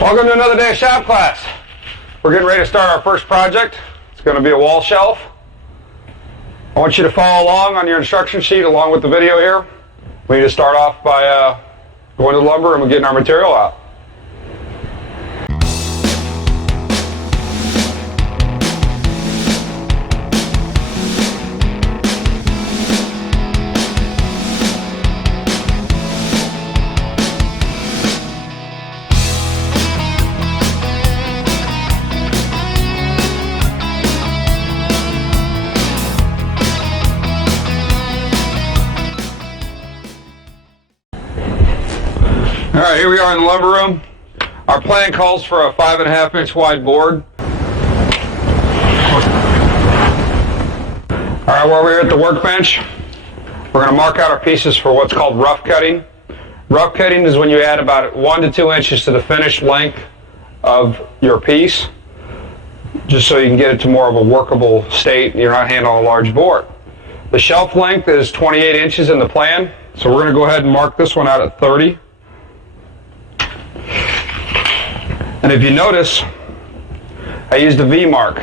Welcome to another day of shop class. We're getting ready to start our first project. It's going to be a wall shelf. I want you to follow along on your instruction sheet along with the video here. We need to start off by going to the lumber and we're getting our material out. All right, here we are in the lumber room. Our plan calls for a 5.5 inch wide board. All right, while we're here at the workbench, we're going to mark out our pieces for what's called rough cutting. Rough cutting is when you add about 1 to 2 inches to the finished length of your piece, just so you can get it to more of a workable state and you're not handling a large board. The shelf length is 28 inches in the plan, so we're going to go ahead and mark this one out at 30. And if you notice, I used a V mark.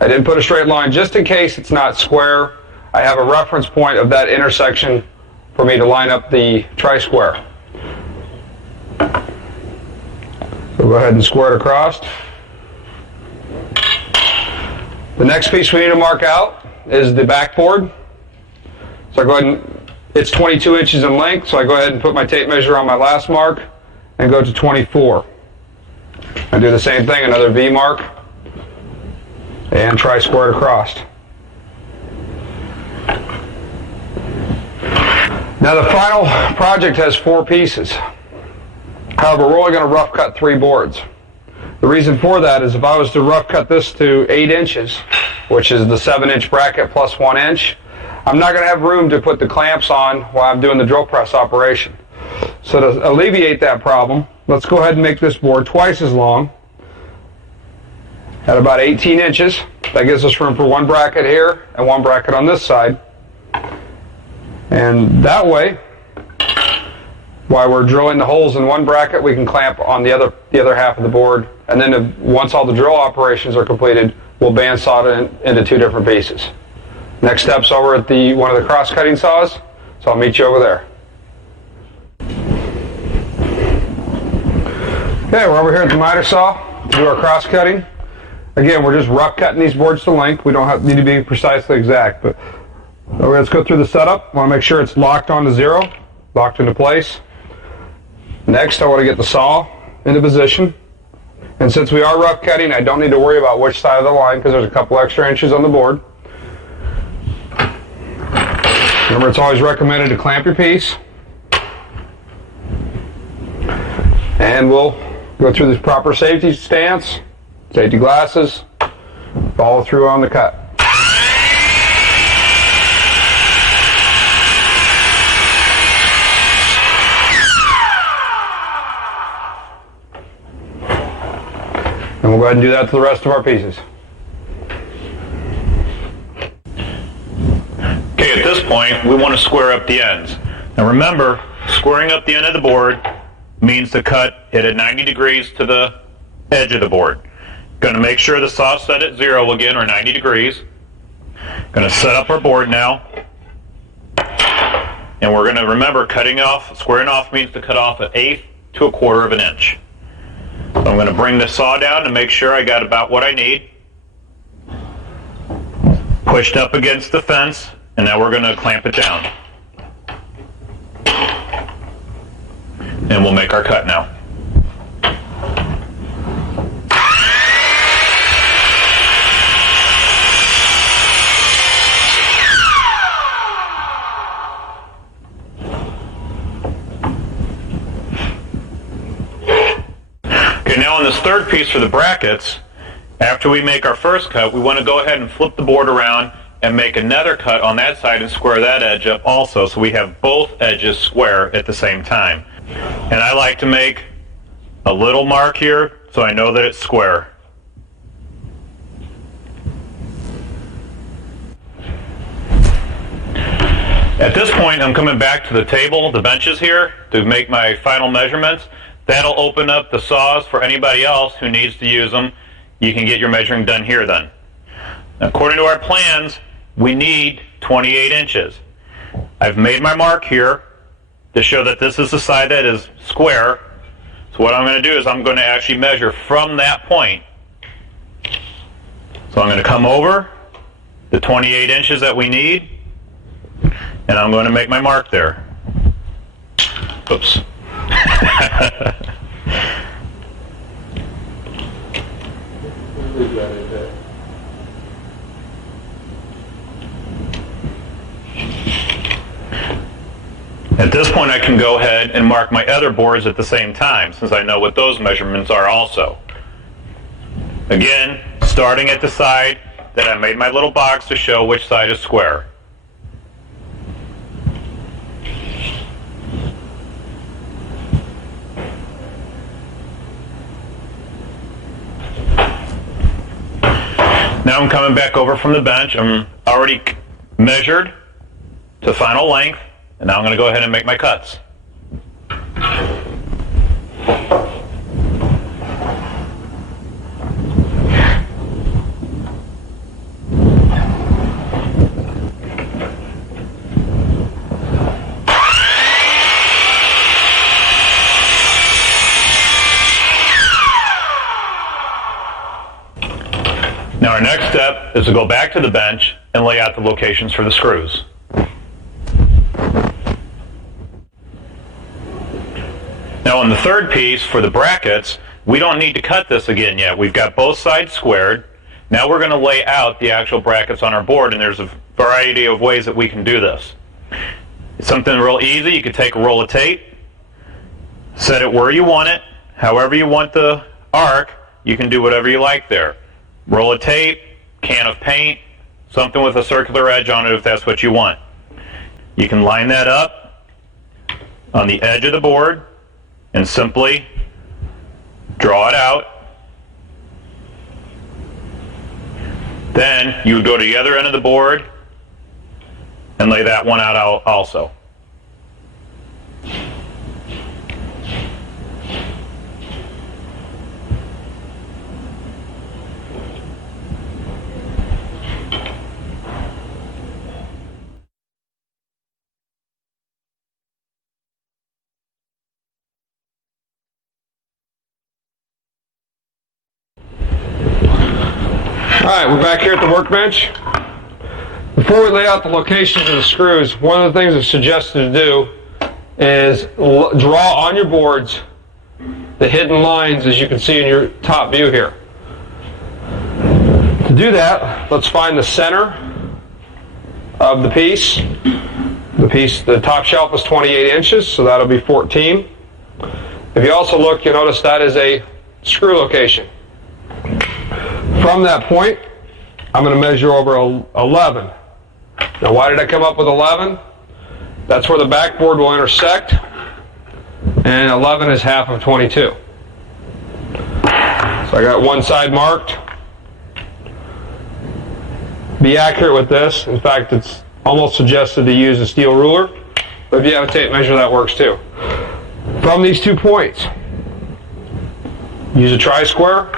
I didn't put a straight line just in case it's not square. I have a reference point of that intersection for me to line up the tri-square. So go ahead and square it across. The next piece we need to mark out is the backboard. So I go ahead and, it's 22 inches in length, so I go ahead and put my tape measure on my last mark and go to 24. I do the same thing, another V mark, and try square it across. Now the final project has 4 pieces. However, we're only going to rough cut 3 boards. The reason for that is if I was to rough cut this to 8 inches, which is the 7-inch bracket plus 1 inch, I'm not going to have room to put the clamps on while I'm doing the drill press operation. So to alleviate that problem, let's go ahead and make this board twice as long at about 18 inches. That gives us room for 1 bracket here and 1 bracket on this side. And that way, while we're drilling the holes in 1 bracket, we can clamp on the other half of the board. And then once all the drill operations are completed, we'll bandsaw it into 2 different pieces. Next step's over at one of the cross-cutting saws, so I'll meet you over there. Okay, we're over here at the miter saw to do our cross cutting. Again, we're just rough cutting these boards to length. We don't need to be precisely exact, but let's go through the setup. I want to make sure it's locked onto 0, locked into place. Next, I want to get the saw into position. And since we are rough cutting, I don't need to worry about which side of the line because there's a couple extra inches on the board. Remember, it's always recommended to clamp your piece. And we'll go through the proper safety stance, safety glasses, follow through on the cut. And we'll go ahead and do that to the rest of our pieces. Okay, at this point, we want to square up the ends. Now remember, squaring up the end of the board means to cut it at 90 degrees to the edge of the board. Going to make sure the saw's set at 0 again, or 90 degrees. Going to set up our board now. And we're going to remember squaring off means to cut off 1/8 to 1/4 of an inch. So I'm going to bring the saw down to make sure I got about what I need. Pushed up against the fence, and now we're going to clamp it down. And we'll make our cut now. Okay, now on this third piece for the brackets, after we make our first cut, we want to go ahead and flip the board around and make another cut on that side and square that edge up also, so we have both edges square at the same time. And I like to make a little mark here so I know that it's square. At this point, I'm coming back to the table, the benches here, to make my final measurements. That'll open up the saws for anybody else who needs to use them. You can get your measuring done here then. According to our plans, we need 28 inches. I've made my mark here to show that this is the side that is square. So what I'm going to do is I'm going to actually measure from that point. So I'm going to come over the 28 inches that we need, and I'm going to make my mark there. Oops. At this point, I can go ahead and mark my other boards at the same time, since I know what those measurements are also. Again, starting at the side that I made my little box to show which side is square. Now I'm coming back over from the bench. I'm already measured to final length, and now I'm going to go ahead and make my cuts. Now our next step is to go back to the bench and lay out the locations for the screws. Now on the third piece for the brackets, we don't need to cut this again yet. We've got both sides squared. Now we're going to lay out the actual brackets on our board, and there's a variety of ways that we can do this. It's something real easy. You could take a roll of tape, set it where you want it, however you want the arc, you can do whatever you like there. Roll of tape, can of paint, something with a circular edge on it if that's what you want. You can line that up on the edge of the board and simply draw it out. Then you would go to the other end of the board and lay that one out also. Alright, we're back here at the workbench. Before we lay out the locations of the screws, one of the things that's suggested to do is draw on your boards the hidden lines as you can see in your top view here. To do that, let's find the center of the piece. The top shelf is 28 inches, so that'll be 14. If you also look, you'll notice that is a screw location. From that point, I'm going to measure over 11. Now, why did I come up with 11? That's where the backboard will intersect, and 11 is half of 22. So I got one side marked. Be accurate with this. In fact, it's almost suggested to use a steel ruler, but if you have a tape measure, that works too. From these 2 points, use a tri-square.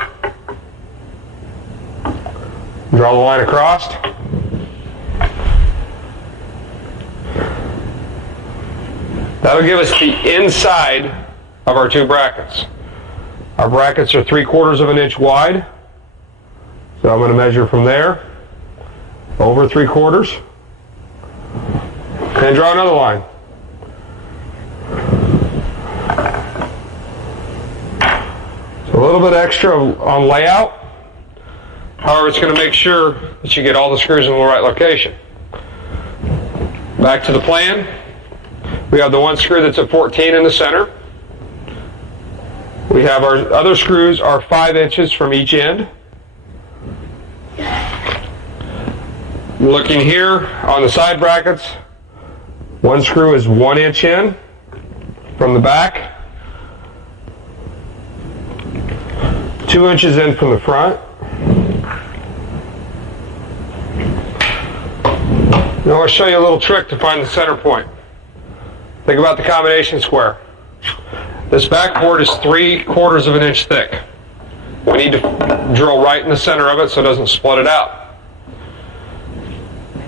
Draw the line across. That'll give us the inside of our 2 brackets. Our brackets are 3/4 of an inch wide. So I'm going to measure from there, over 3/4, and draw another line. So a little bit extra on layout. However, it's going to make sure that you get all the screws in the right location. Back to the plan. We have the one screw that's at 14 in the center. We have our other screws are 5 inches from each end. Looking here on the side brackets, one screw is 1 inch in from the back, 2 inches in from the front. Now I'll show you a little trick to find the center point. Think about the combination square. This backboard is 3/4 of an inch thick. We need to drill right in the center of it so it doesn't split it out.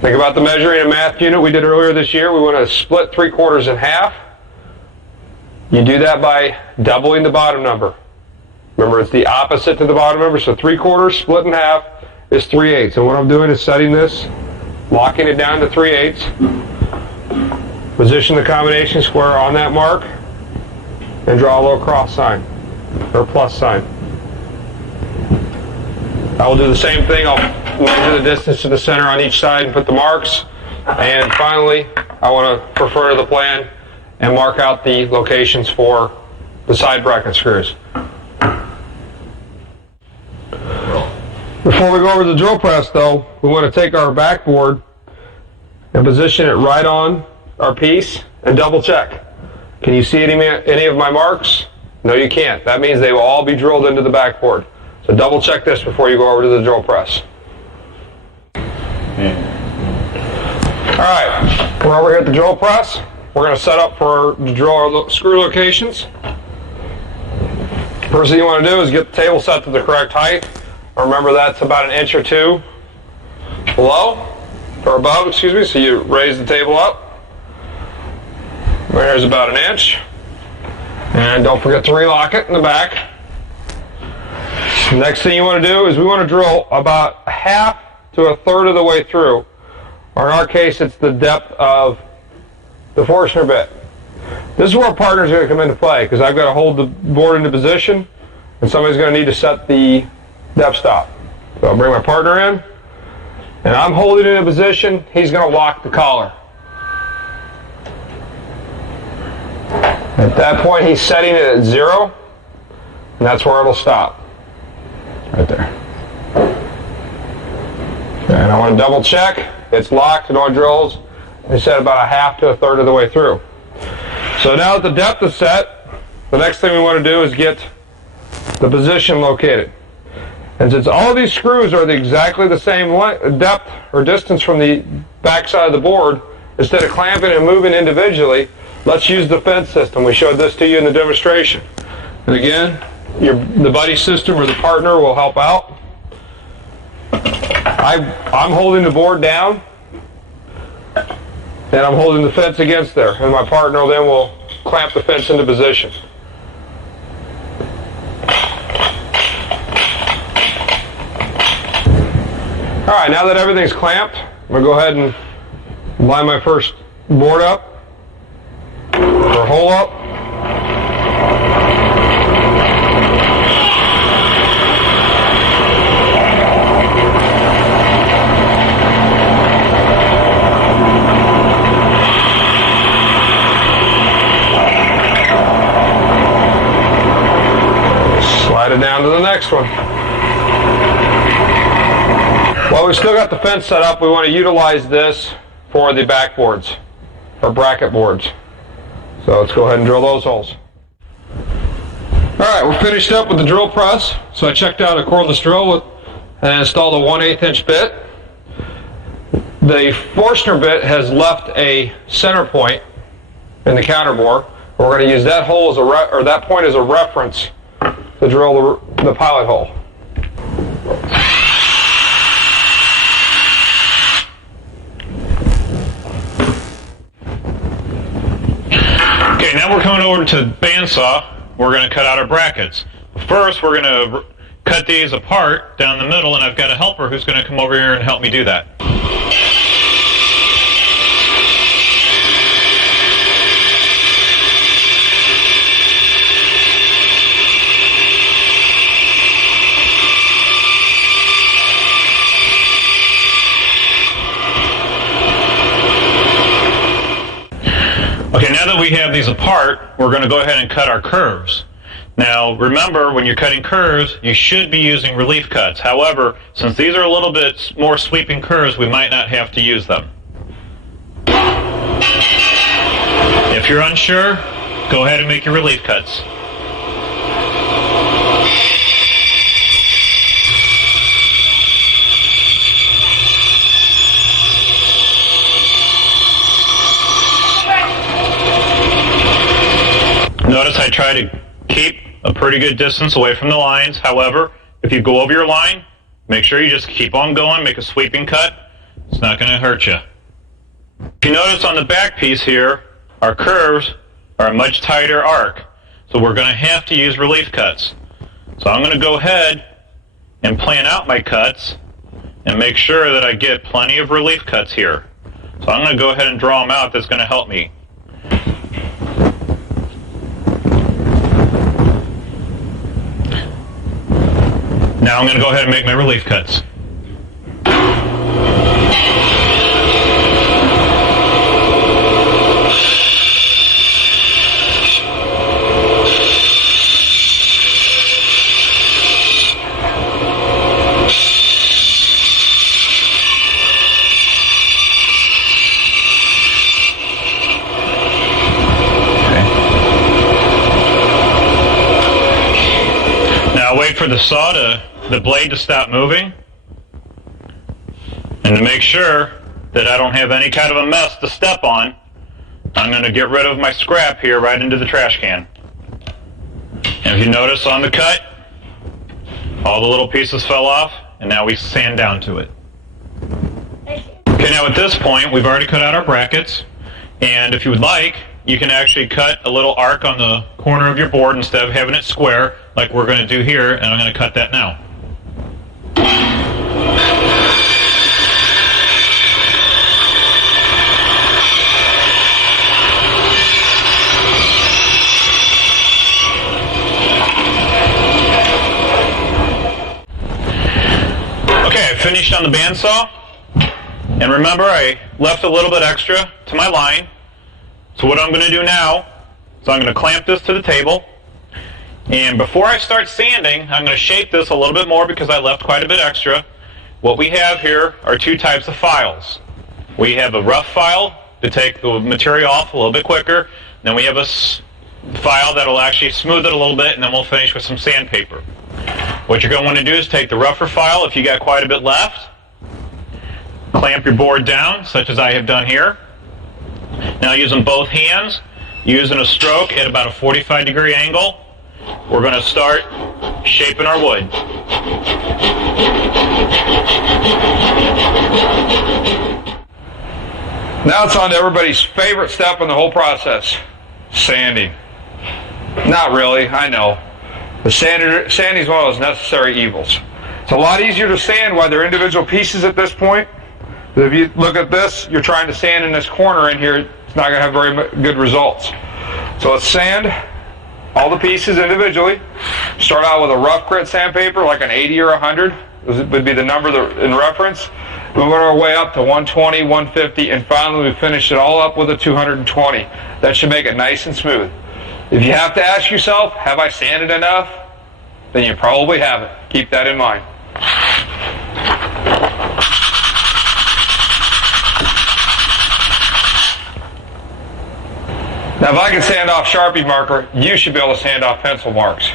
Think about the measuring and math unit we did earlier this year. We want to split 3/4 in half. You do that by doubling the bottom number. Remember, it's the opposite to the bottom number, so 3/4 split in half is 3/8. And what I'm doing is setting this, locking it down to 3/8. Position the combination square on that mark, and draw a little cross sign, or plus sign. I will do the same thing. I'll measure the distance to the center on each side and put the marks. And finally, I want to refer to the plan and mark out the locations for the side bracket screws. Before we go over the drill press, though, we want to take our backboard and position it right on our piece and double check. Can you see any of my marks? No, you can't. That means they will all be drilled into the backboard. So double check this before you go over to the drill press. Alright, we're over here at the drill press. We're going to set up to drill our screw locations. First thing you want to do is get the table set to the correct height. Remember, that's about an inch or two below, or above, excuse me, so you raise the table up. There's about an inch. And don't forget to relock it in the back. Next thing you want to do is we want to drill about half to a third of the way through. Or in our case, it's the depth of the Forstner bit. This is where a partner is going to come into play, because I've got to hold the board into position, and somebody's going to need to set the depth stop. So I'll bring my partner in, and I'm holding it in position. He's going to lock the collar. At that point, he's setting it at 0, and that's where it'll stop. Right there. And I want to double check. It's locked, no drills. It's set about a half to a third of the way through. So now that the depth is set, the next thing we want to do is get the position located. And since all of these screws are exactly the same depth or distance from the back side of the board, instead of clamping and moving individually, let's use the fence system. We showed this to you in the demonstration. And again, the buddy system or the partner will help out. I'm holding the board down, and I'm holding the fence against there. And my partner then will clamp the fence into position. All right, now that everything's clamped, I'm going to go ahead and line my first board up, or hole up. Slide it down to the next one. While we still got the fence set up, we want to utilize this for the backboards, or bracket boards. So let's go ahead and drill those holes. Alright, we're finished up with the drill press. So I checked out a cordless drill and installed a 1/8 inch bit. The Forstner bit has left a center point in the counter bore. We're going to use that hole as that point as a reference to drill the pilot hole. Okay, now we're coming over to the bandsaw. We're going to cut out our brackets. First, we're going to cut these apart down the middle, and I've got a helper who's going to come over here and help me do that. Okay, now that we have these apart, we're going to go ahead and cut our curves. Now, remember, when you're cutting curves, you should be using relief cuts. However, since these are a little bit more sweeping curves, we might not have to use them. If you're unsure, go ahead and make your relief cuts. Notice I to try to keep a pretty good distance away from the lines. However, if you go over your line, make sure you just keep on going, make a sweeping cut. It's not going to hurt you. If you notice on the back piece here, our curves are a much tighter arc. So we're going to have to use relief cuts. So I'm going to go ahead and plan out my cuts and make sure that I get plenty of relief cuts here. So I'm going to go ahead and draw them out. That's going to help me. Now I'm going to go ahead and make my relief cuts. Wait for the blade to stop moving, and to make sure that I don't have any kind of a mess to step on, I'm going to get rid of my scrap here right into the trash can. And if you notice on the cut, all the little pieces fell off, and now we sand down to it. Okay, now at this point, we've already cut out our brackets, and if you would like, you can actually cut a little arc on the corner of your board instead of having it square like we're going to do here, and I'm going to cut that now. Okay, I finished on the bandsaw, and remember I left a little bit extra to my line. So what I'm going to do now is I'm going to clamp this to the table, and before I start sanding, I'm going to shape this a little bit more because I left quite a bit extra. What we have here are two types of files. We have a rough file to take the material off a little bit quicker, then we have a file that will actually smooth it a little bit, and then we'll finish with some sandpaper. What you're going to want to do is take the rougher file, if you got quite a bit left, clamp your board down, such as I have done here. Now using both hands, using a stroke at about a 45-degree angle, we're going to start shaping our wood. Now it's on to everybody's favorite step in the whole process, sanding. Not really, I know. But sanding is one of those necessary evils. It's a lot easier to sand while they're individual pieces at this point. But if you look at this, you're trying to sand in this corner in here, it's not going to have very good results. So let's sand all the pieces individually. Start out with a rough grit sandpaper, like an 80 or 100. This would be the number in reference. We went our way up to 120, 150, and finally we finished it all up with a 220. That should make it nice and smooth. If you have to ask yourself, have I sanded enough? Then you probably haven't. Keep that in mind. Now, if I can sand off Sharpie marker, you should be able to sand off pencil marks.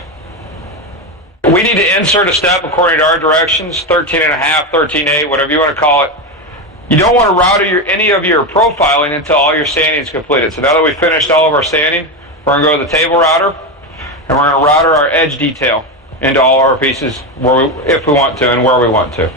We need to insert a step according to our directions, 13.5, 13.8, whatever you want to call it. You don't want to router any of your profiling until all your sanding is completed. So now that we've finished all of our sanding, we're going to go to the table router, and we're going to router our edge detail into all our pieces if we want to and where we want to.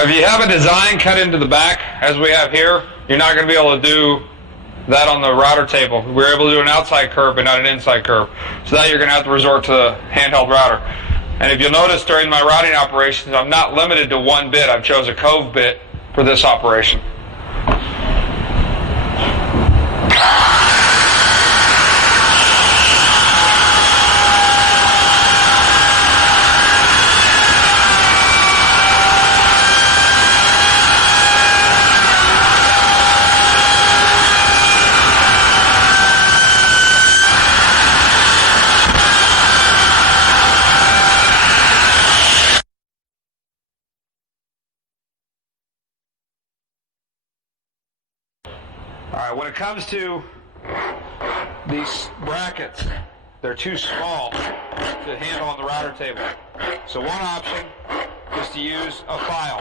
If you have a design cut into the back, as we have here, you're not going to be able to do that on the router table. We're able to do an outside curve but not an inside curve. So now you're going to have to resort to the handheld router. And if you'll notice during my routing operations, I'm not limited to one bit. I've chose a cove bit for this operation. Alright, when it comes to these brackets, they're too small to handle on the router table. So one option is to use a file.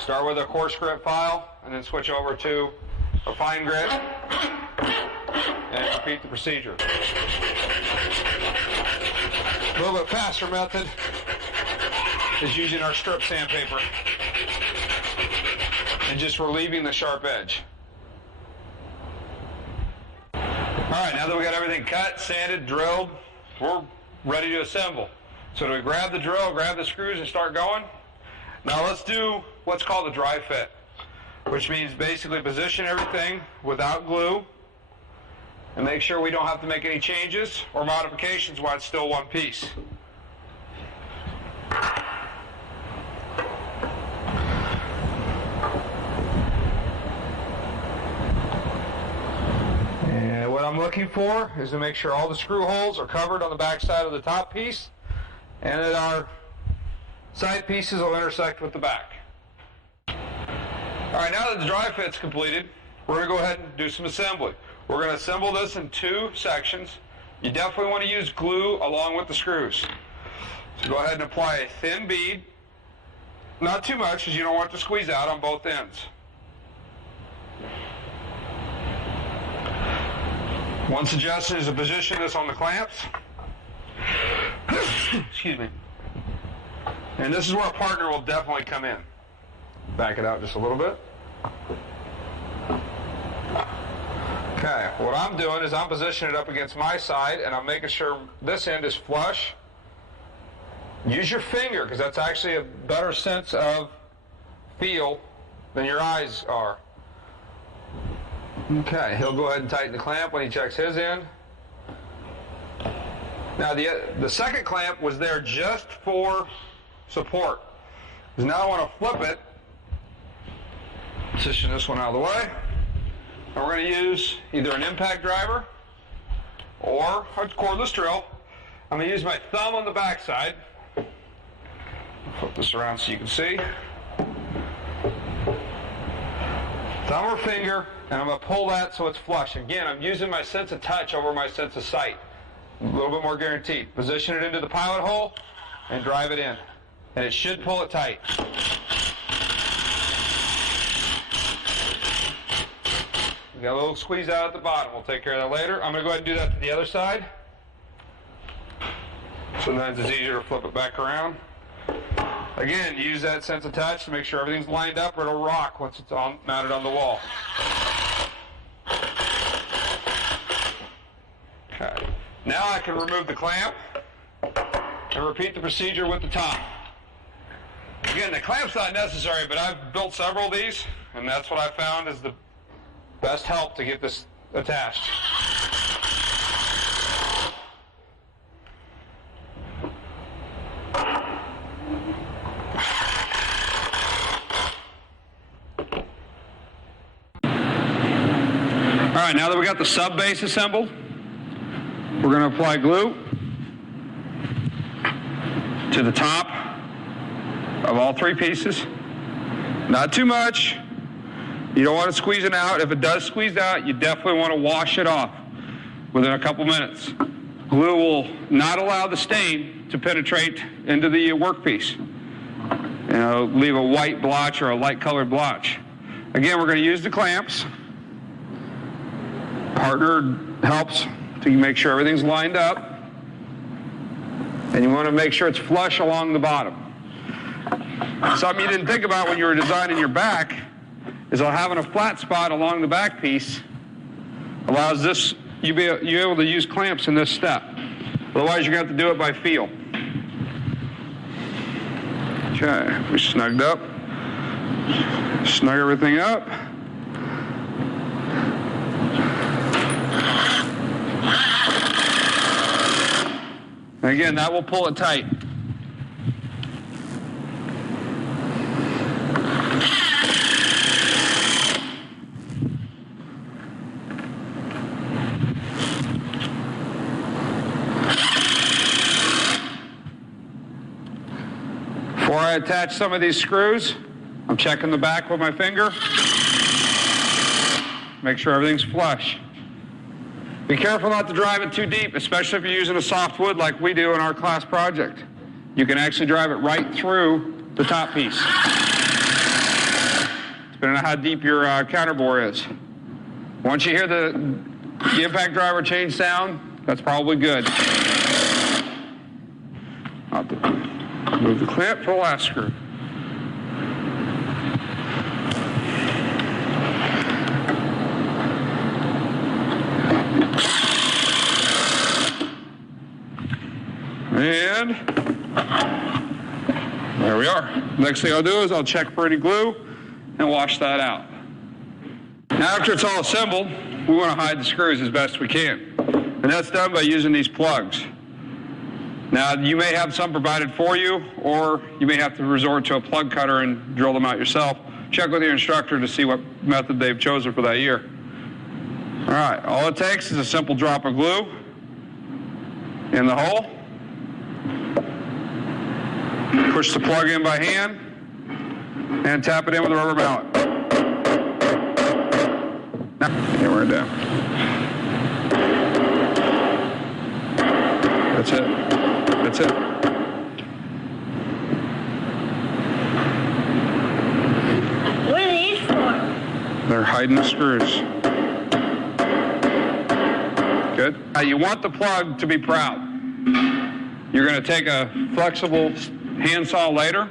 Start with a coarse grit file and then switch over to a fine grit and repeat the procedure. A little bit faster method is using our strip sandpaper and just relieving the sharp edge. Alright, now that we got everything cut, sanded, drilled, we're ready to assemble. So do we grab the drill, grab the screws and start going? Now let's do what's called a dry fit, which means basically position everything without glue and make sure we don't have to make any changes or modifications while it's still one piece. And what I'm looking for is to make sure all the screw holes are covered on the back side of the top piece and that our side pieces will intersect with the back. Alright, now that the dry fit's completed, we're going to go ahead and do some assembly. We're going to assemble this in two sections. You definitely want to use glue along with the screws. So go ahead and apply a thin bead. Not too much, because you don't want it to squeeze out on both ends. One suggestion is to position this on the clamps. Excuse me. And this is where a partner will definitely come in. Back it out just a little bit. Okay, what I'm doing is I'm positioning it up against my side and I'm making sure this end is flush. Use your finger because that's actually a better sense of feel than your eyes are. Okay, he'll go ahead and tighten the clamp when he checks his end. Now the second clamp was there just for support. Because now I want to flip it. Position this one out of the way. And we're going to use either an impact driver or a cordless drill. I'm going to use my thumb on the back side. Flip this around so you can see. Thumb or finger, and I'm going to pull that so it's flush. Again, I'm using my sense of touch over my sense of sight. A little bit more guaranteed. Position it into the pilot hole and drive it in. And it should pull it tight. We got a little squeeze out at the bottom. We'll take care of that later. I'm going to go ahead and do that to the other side. Sometimes it's easier to flip it back around. Again, use that sense of touch to make sure everything's lined up or it'll rock once it's mounted on the wall. Okay. Now I can remove the clamp and repeat the procedure with the top. Again, the clamp's not necessary, but I've built several of these, and that's what I found is the best help to get this attached. Alright, now that we got the sub base assembled, we're going to apply glue to the top of all three pieces. Not too much. You don't want to squeeze it out. If it does squeeze out, you definitely want to wash it off within a couple minutes. Glue will not allow the stain to penetrate into the workpiece. You know, leave a white blotch or a light colored blotch. Again, we're going to use the clamps. Partner helps to make sure everything's lined up. And you want to make sure it's flush along the bottom. Something you didn't think about when you were designing your back is having a flat spot along the back piece allows this, you're able to use clamps in this step. Otherwise, you're going to have to do it by feel. Okay, we snugged up. Snug everything up. And again, that will pull it tight. Before I attach some of these screws, I'm checking the back with my finger. Make sure everything's flush. Be careful not to drive it too deep, especially if you're using a soft wood like we do in our class project. You can actually drive it right through the top piece, depending on how deep your counterbore is. Once you hear the impact driver chain sound, that's probably good. I'll move the clamp for the last screw. And there we are. Next thing I'll do is I'll check for any glue and wash that out. Now after it's all assembled, we want to hide the screws as best we can. And that's done by using these plugs. Now you may have some provided for you, or you may have to resort to a plug cutter and drill them out yourself. Check with your instructor to see what method they've chosen for that year. All right, all it takes is a simple drop of glue in the hole. Push the plug in by hand and tap it in with a rubber mallet. Hammer it down. That's it. That's it. What are these for? They're hiding the screws. Good. Now you want the plug to be proud. You're going to take a flexible handsaw later.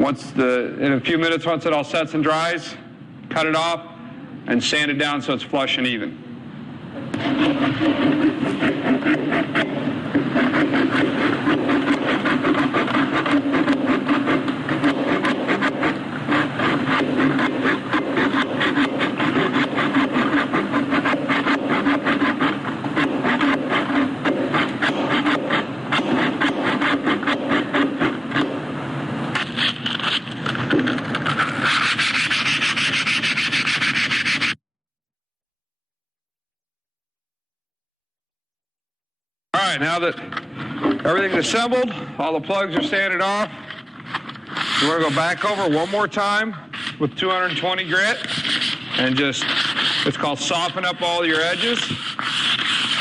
In a few minutes, once it all sets and dries, cut it off and sand it down so it's flush and even. All right, now that everything's assembled, all the plugs are sanded off, you want to go back over one more time with 220 grit and it's called soften up all your edges,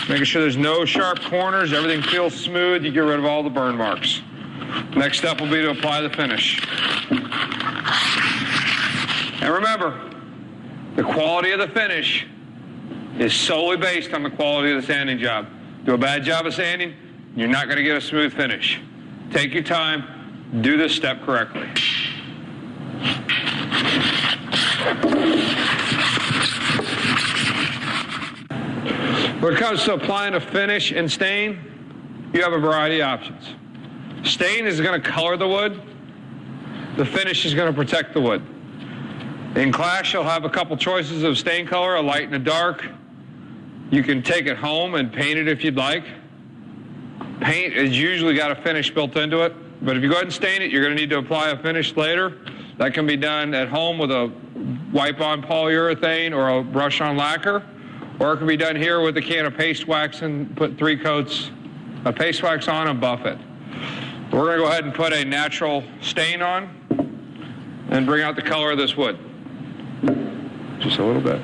making sure there's no sharp corners, everything feels smooth, you get rid of all the burn marks. Next step will be to apply the finish. And remember, the quality of the finish is solely based on the quality of the sanding job. Do a bad job of sanding, you're not going to get a smooth finish. Take your time, do this step correctly. When it comes to applying a finish and stain, you have a variety of options. Stain is going to color the wood. The finish is going to protect the wood. In class, you'll have a couple choices of stain color, a light and a dark. You can take it home and paint it if you'd like. Paint has usually got a finish built into it, but if you go ahead and stain it, you're going to need to apply a finish later. That can be done at home with a wipe-on polyurethane or a brush-on lacquer, or it can be done here with a can of paste wax and put 3 coats of paste wax on and buff it. We're going to go ahead and put a natural stain on and bring out the color of this wood. Just a little bit.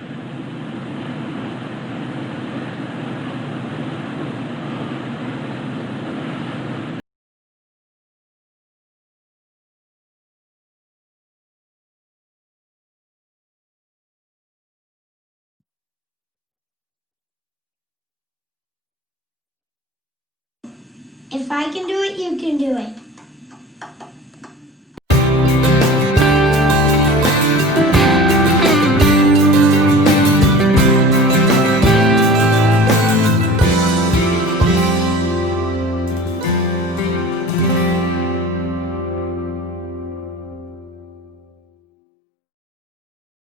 If I can do it, you can do it.